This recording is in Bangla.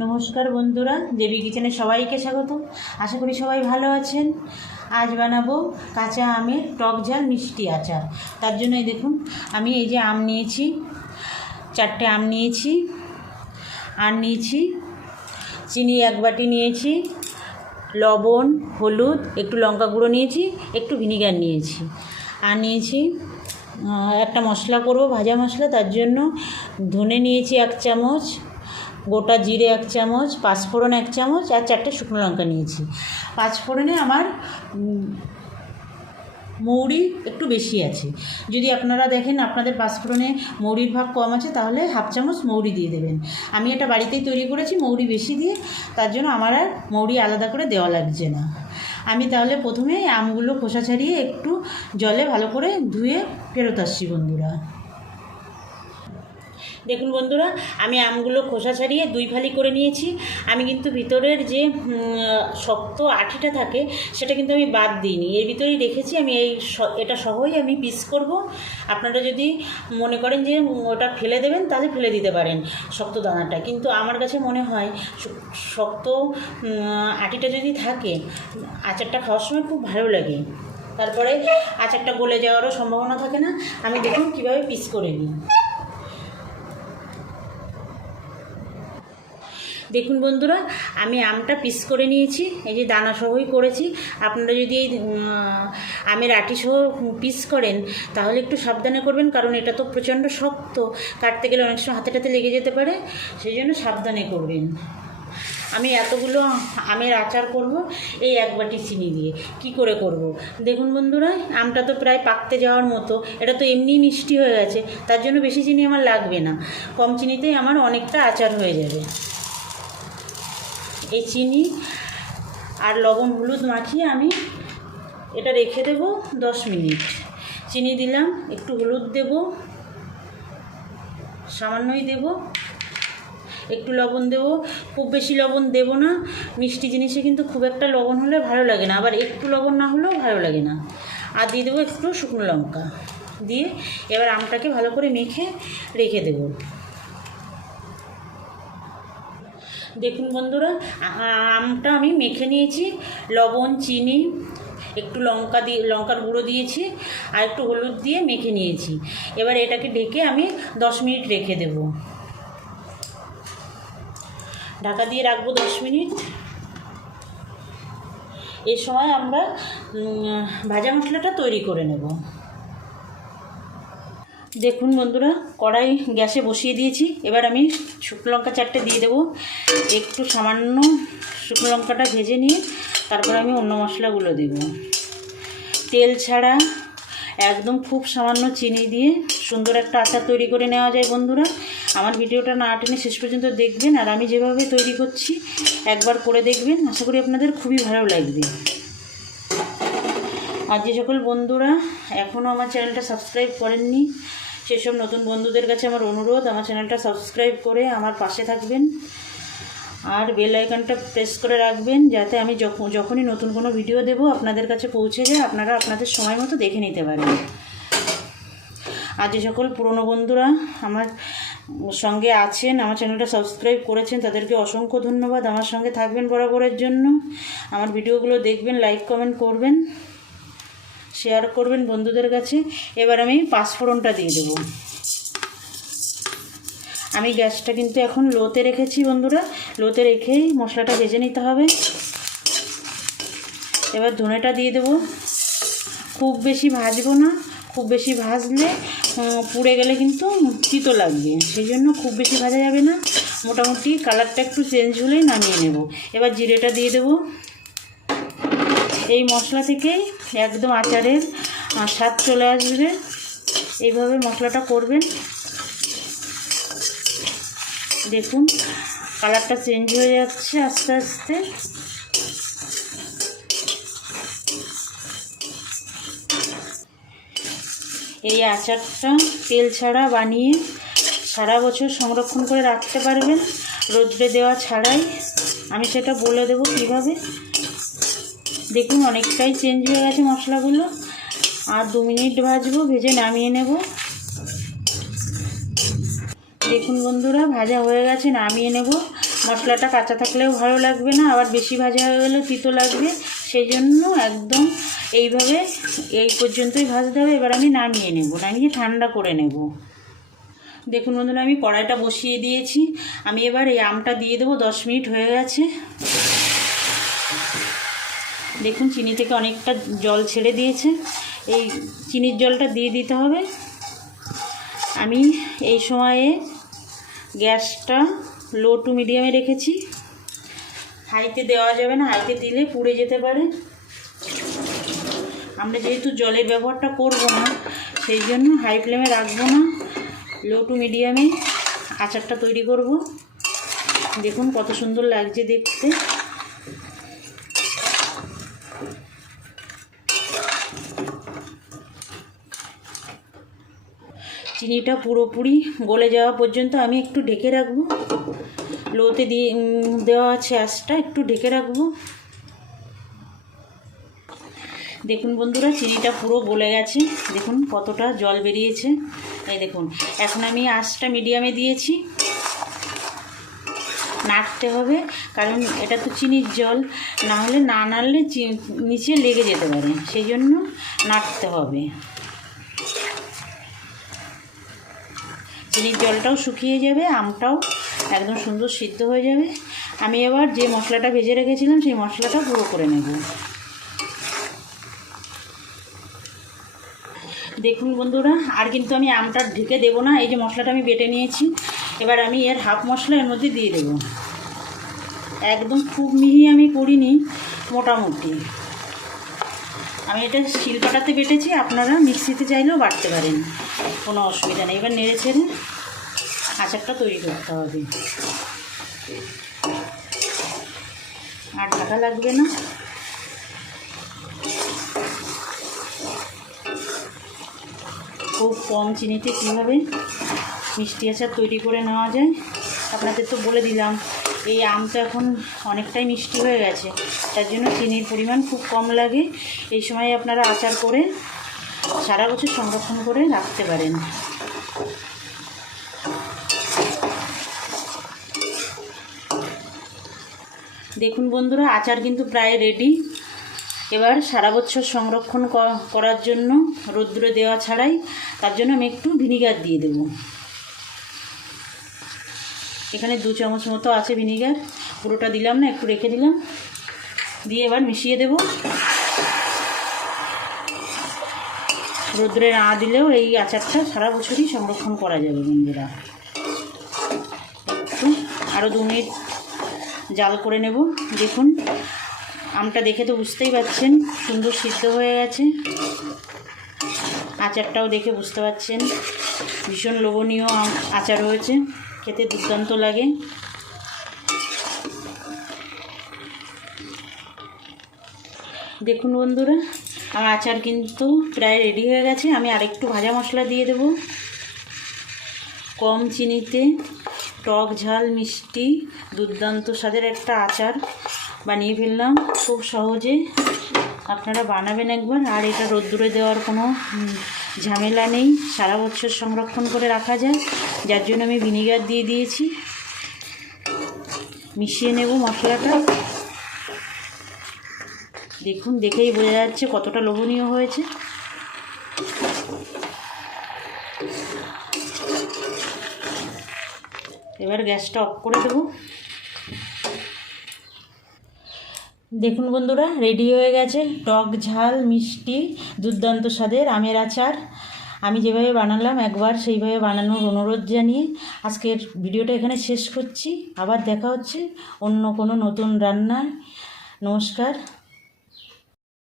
নমস্কার বন্ধুরা, দেবী কিচেনে সবাইকে স্বাগত। আশা করি সবাই ভালো আছেন। আজ বানাবো কাঁচা আমের টক ঝাল মিষ্টি আচার। তার জন্য এই দেখুন, আমি এই যে আম নিয়েছি, 4টে আম নিয়েছি, আর নিয়েছি চিনি 1 বাটি নিয়েছি, লবণ, হলুদ, একটু লঙ্কা গুঁড়ো নিয়েছি, একটু ভিনিগার নিয়েছি, আর নিয়েছি একটা মশলা করব, ভাজা মশলা। তার জন্য ধনে নিয়েছি 1 চামচ, গোটা জিরে 1 চামচ, পাঁচফোড়ন 1 চামচ, আর 4টে শুকনো লঙ্কা নিয়েছি। পাঁচফোড়নে আমার মৌরি একটু বেশি আছে। যদি আপনারা দেখেন আপনাদের পাঁচফোড়নে মৌরির ভাগ কম আছে, তাহলে 1/2 চামচ মৌরি দিয়ে দেবেন। আমি এটা বাড়িতেই তৈরি করেছি মৌরি বেশি দিয়ে, তার জন্য আমার আর মৌরি আলাদা করে দেওয়া লাগছে না। আমি তাহলে প্রথমে আমগুলো খোসা ছাড়িয়ে একটু জলে ভালো করে ধুয়ে ফেরত আসছি বন্ধুরা। দেখুন বন্ধুরা, আমি আমগুলো খোসা ছাড়িয়ে 2 ফালি করে নিয়েছি। আমি কিন্তু ভিতরের যে শক্ত আঠিটা থাকে সেটা কিন্তু আমি বাদ দিইনি, এর ভিতরেই রেখেছি। আমি এটা সহই আমি পিস করব। আপনারা যদি মনে করেন যে ওটা ফেলে দেবেন, তাহলে ফেলে দিতে পারেন শক্ত দানাটা, কিন্তু আমার কাছে মনে হয় শক্ত আঠিটা যদি থাকে আচারটা খাওয়ার সময় খুব ভালো লাগে। তারপরে আচারটা গলে যাওয়ারও সম্ভাবনা থাকে না। আমি দেখুন কীভাবে পিস করে নিই। দেখুন বন্ধুরা, আমি আমটা পিস করে নিয়েছি, এই যে দানা সহই করেছি। আপনারা যদি এই আমের আটি সহ পিস করেন তাহলে একটু সাবধানে করবেন, কারণ এটা তো প্রচণ্ড শক্ত, কাটতে গেলে অনেক সময় হাতে টাতে লেগে যেতে পারে, সেই জন্য সাবধানে করবেন। আমি এতগুলো আমের আচার করব এই 1 বাটি চিনি দিয়ে। কি করে করব দেখুন বন্ধুরা, আমটা তো প্রায় পাকতে যাওয়ার মতো, এটা তো এমনি মিষ্টি হয়ে গেছে, তার জন্য বেশি চিনি আমার লাগবে না, কম চিনিতেই আমার অনেকটা আচার হয়ে যাবে। এই চিনি আর লবণ হলুদ মাখিয়ে আমি এটা রেখে দেব 10 মিনিট। চিনি দিলাম, একটু হলুদ দেব, সামান্যই দেব, একটু লবণ দেব, খুব বেশি লবণ দেব না। মিষ্টি জিনিসে কিন্তু খুব একটা লবণ হলে ভালো লাগে না, আবার একটু লবণ না হলেও ভালো লাগে না। আর দিয়ে দেবো একটু শুকনো লঙ্কা দিয়ে এবার আমটাকে ভালো করে মেখে রেখে দেব। দেখুন বন্ধুরা, আমটা আমি মেখে নিয়েছি, লবণ, চিনি, একটু লঙ্কার গুঁড়ো দিয়েছি, আর একটু হলুদ দিয়ে মেখে নিয়েছি। এবার এটাকে ঢেকে আমি 10 মিনিট রেখে দেব। ঢাকা দিয়ে রাখবো 10 মিনিট। এই সময় আমরা ভাজা মশলাটা তৈরি করে নেব। দেখুন বন্ধুরা, কড়াই গ্যাসে বসিয়ে দিয়েছি। এবার আমি শুকনো লঙ্কা 4টে দিয়ে দেবো। একটু সামান্য শুকনো লঙ্কাটা ভেজে নিয়ে তারপর আমি অন্য মশলাগুলো দেব। তেল ছাড়া একদম খুব সামান্য চিনি দিয়ে সুন্দর একটা আচার তৈরি করে নেওয়া যায় বন্ধুরা। আমার ভিডিওটা না টেনে শেষ পর্যন্ত দেখবেন, আর আমি যেভাবে তৈরি করছি একবার করে দেখবেন, আশা করি আপনাদের খুবই ভালো লাগবে। আর যে সকল বন্ধুরা এখনও আমার চ্যানেলটা সাবস্ক্রাইব করেননি, সেসব নতুন বন্ধুদের কাছে আমার অনুরোধ, আমার চ্যানেলটা সাবস্ক্রাইব করে আমার পাশে থাকবেন, আর বেল আইকনটা প্রেস করে রাখবেন, যাতে আমি যখনই নতুন কোনো ভিডিও দেব আপনাদের কাছে পৌঁছে যায়, আপনারা আপনাদের সময় মতো দেখে নিতে পারেন। আর যে সকল পুরনো বন্ধুরা আমার সঙ্গে আছেন, আমার চ্যানেলটা সাবস্ক্রাইব করেছেন, তাদেরকে অসংখ্য ধন্যবাদ। আমার সঙ্গে থাকবেন বরাবরের জন্য, আমার ভিডিওগুলো দেখবেন, লাইক কমেন্ট করবেন, শেয়ার করবেন বন্ধুদের কাছে। এবার আমি পাঁচফোড়নটা দিয়ে দেব। আমি গ্যাসটা কিন্তু এখন লোতে রেখেছি বন্ধুরা, লোতে রেখেই মশলাটা ভেজে নিতে হবে। এবার ধনেটা দিয়ে দেব। খুব বেশি ভাজবো না, খুব বেশি ভাজলে পুড়ে গেলে কিন্তু তিতো লাগবে, সেই জন্য খুব বেশি ভাজা যাবে না, মোটামুটি কালারটা একটু চেঞ্জ হলেই নামিয়ে নেব। এবার জিরেটা দিয়ে দেব। এই মশলা থেকেই একদম আচারের স্বাদ চলে আসবে, এইভাবে মশলাটা করবেন। দেখুন কালারটা চেঞ্জ হয়ে যাচ্ছে আস্তে আস্তে। এই আচারটা তেল ছাড়া বানিয়ে সারা বছর সংরক্ষণ করে রাখতে পারবেন, রোদ্রে দেওয়া ছাড়াই। আমি সেটা বলে দেবো কীভাবে। দেখুন অনেকটাই চেঞ্জ হয়ে গেছে মশলাগুলো। আর 2 মিনিট ভাজবো, ভেজে নামিয়ে নেব। দেখুন বন্ধুরা, ভাজা হয়ে গেছে, নামিয়ে নেব। মশলাটা কাঁচা থাকলেও ভালো লাগবে না, আবার বেশি ভাজা হয়ে গেলে তিতো লাগবে। সেই জন্য একদম এইভাবে এই পর্যন্তই ভাজতে হবে। এবার আমি নামিয়ে নেব, নামিয়ে ঠান্ডা করে নেব। দেখুন বন্ধুরা, আমি কড়াইটা বসিয়ে দিয়েছি। আমি এবার এই আমটা দিয়ে দেবো। 10 মিনিট হয়ে গেছে। দেখুন চিনি থেকে অনেকটা জল ছেড়ে দিয়েছে। এই চিনির জলটা দিয়ে দিতে হবে। আমি এই সময়ে গ্যাসটা লো টু মিডিয়ামে রেখেছি। হাইতে দেওয়া যাবে না, হাইতে দিলে পুড়ে যেতে পারে। আমরা যেহেতু জলের ব্যবহারটা করব না, সেই জন্য হাই ফ্লেমে রাখবো না, লো টু মিডিয়ামে আচারটা তৈরি করব। দেখুন কত সুন্দর লাগছে দেখতে। চিনিটা পুরোপুরি গলে যাওয়া পর্যন্ত আমি একটু ঢেকে রাখবো। লোতে দিয়ে দেওয়া আছে আঁচটা, একটু ঢেকে রাখবো। দেখুন বন্ধুরা, চিনিটা পুরো গলে গেছে। দেখুন কতটা জল বেরিয়েছে। এই দেখুন, এখন আমি আঁচটা মিডিয়ামে দিয়েছি। নাড়তে হবে, কারণ এটা তো চিনির জল, না হলে না নাড়লে নিচে লেগে যেতে পারে, সেই জন্য নাড়তে হবে। চিনির জলটাও শুকিয়ে যাবে, আমটাও একদম সুন্দর সিদ্ধ হয়ে যাবে। আমি এবার যে মশলাটা ভেজে রেখেছিলাম সেই মশলাটা গুঁড়ো করে নেব। দেখুন বন্ধুরা, আর কিন্তু আমি আমটা ঢেকে দেবো না। এই যে মশলাটা আমি বেটে নিয়েছি, এবার আমি এর হাফ মশলা এর মধ্যে দিয়ে দেবো। একদম খুব মিহি আমি করিনি, মোটামুটি। আমি এটা শিলপাটাতে বেটেছি, আপনারা মিক্সিতে চাইলেও বাটতে পারেন, কোনো অসুবিধা নেই। এবার নেড়ে ছেড়ে আচারটা তৈরি করতে হবে। আর ঢাকা লাগবে না। খুব কম চিনিতে কীভাবে মিষ্টি আচার তৈরি করে নেওয়া যায় আপনাদের তো বলে দিলাম। এই আমটা এখন অনেকটাই মিষ্টি হয়ে গেছে, তার জন্য চিনির পরিমাণ খুব কম লাগে। এই সময় আপনারা আচার করে সারা বছর সংরক্ষণ করে রাখতে পারেন। দেখুন বন্ধুরা, আচার কিন্তু প্রায় রেডি। এবার সারা বছর সংরক্ষণ করার জন্য রোদ্দুরে দেওয়া ছাড়াই, তার জন্য আমি একটু ভিনিগার দিয়ে দেব। এখানে 2 চামচ মতো আছে ভিনিগার, পুরোটা দিলাম না, একটু রেখে দিলাম। দিয়ে এবার মিশিয়ে দেব। রোদ্দুরে না দিলেও এই আচারটা সারা বছরই সংরক্ষণ করা যাবে বন্ধুরা। একটু আরও 2 মিনিট জাল করে নেব। দেখুন আমটা দেখে তো বুঝতেই পারছেন সুন্দর সিদ্ধ হয়ে গেছে। আচারটাও দেখে বুঝতে পারছেন ভীষণ লোভনীয় আচার হয়েছে, খেতে দুর্দান্ত লাগে। দেখুন বন্ধুরা, আমার আচার কিন্তু প্রায় রেডি হয়ে গেছে। আমি আরেকটু ভাজা মশলা দিয়ে দেব। কম চিনিতে টক ঝাল মিষ্টি দুর্দান্ত স্বাদের একটা আচার বানিয়ে ফেললাম খুব সহজে। আপনারা বানাবেন একবার। আর এটা রোদ্দুরে দেওয়ার কোনো ঝামেলা নেই, সারা বছর সংরক্ষণ করে রাখা যায়, যার জন্য আমি ভিনিগার দিয়ে দিয়েছি। মিশিয়ে নেব মশলাটা। দেখুন দেখেই বোঝা যাচ্ছে কতটা লোভনীয় হয়েছে। এবার গ্যাসটা অফ করে দেব। দেখুন বন্ধুরা, রেডি হয়ে গেছে টক ঝাল মিষ্টি দুর্দান্ত স্বাদের আমের আচার। আমি যেভাবে বানালাম একবার সেইভাবে বানানোর অনুরোধ জানিয়ে আজকের ভিডিওটা এখানে শেষ করছি। আবার দেখা হচ্ছে অন্য কোনো নতুন রান্নায়। নমস্কার।